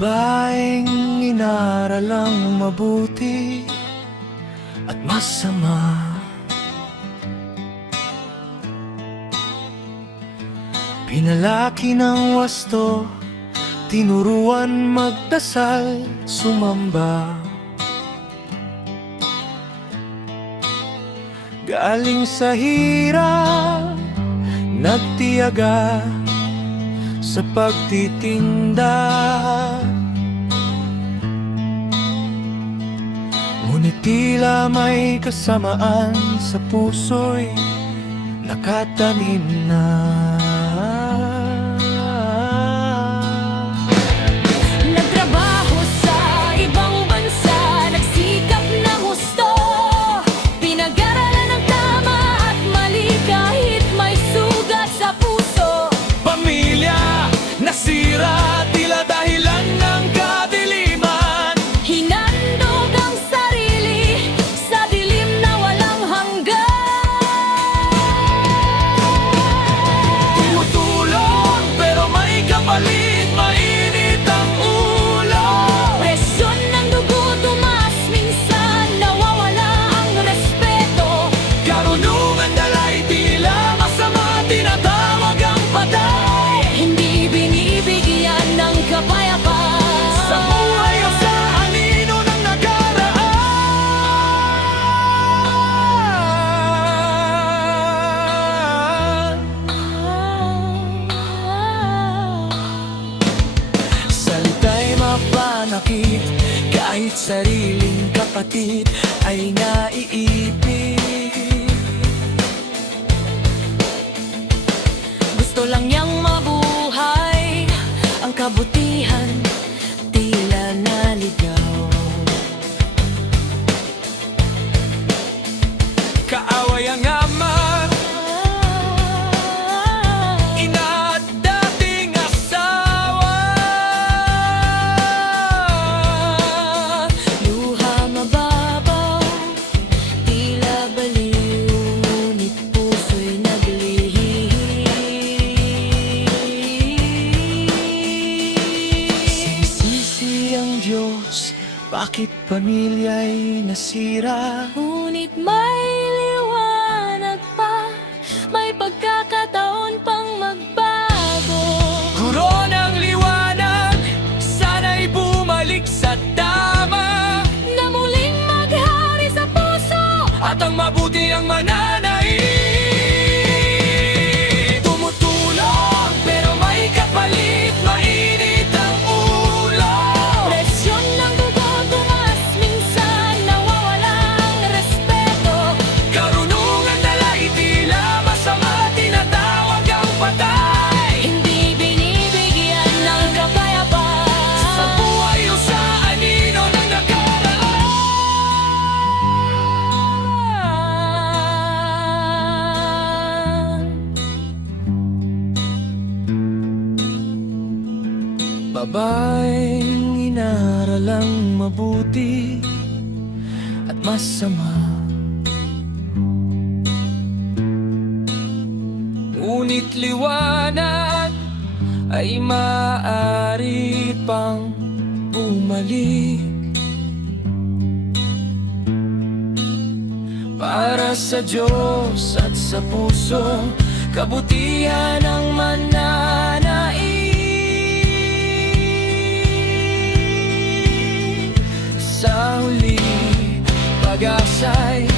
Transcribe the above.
Babaeng inaralang mabuti at masama, pinalaki ng wasto, tinuruan magdasal, sumamba. Galing sa hirap, nagtiyaga sa pagtitinda. Ngunit tila may kasamaan sa puso'y nakatanim na. Nagtrabaho sa ibang bansa, nagsikap ng husto, pinag-aralan ng tama at mali kahit may sugat sa puso. Pamilya nasira, tila dahilan ng kadiliman. Hinandog ang sarili sa dilim na walang hanggan. Tumutulong pero may kapalit, mainit ang ulo. Presyon ng dugo tumas, minsan nawawala ang respeto. Karunungan dalay, tila masama, tinatawag ang patay. Hindi binibigyan ng kapayapaan Sa buhay o sa anino ng nakaraan. Salita'y mapanakit, kahit sariling kapatid ay naiipit. Gusto lang niyang mabuhay, ang kabutihan tila naligaw. Kaaway ang ama, ina at dating asawa. Luha mababaw, tila baliw, ngunit puso'y naglihim. Sinisisi ang Diyos, bakit pamilya'y nasira? Ngunit may liwanag pa, may pagkakataon pang magbago. Guro ng liwanag, sana'y bumalik sa tama, Na muling maghari sa puso, at ang mabuti ang mananaig. Tumutulong pero may kapalit, mainit ang ulo. presyon ng dugo tumas, minsan nawawala ang respeto. Karunungan dalay, tila masama, tinatawag ang patay. Hindi binibigyan ng kapayapaan Sa buhay o sa anino ng nakaraan. Babaeng inaralang mabuti at masama, ngunit liwanag ay maaari pang bumalik. Para sa Diyos at sa puso, kabutihan ang mananaig. Sa huli, pag-asa'y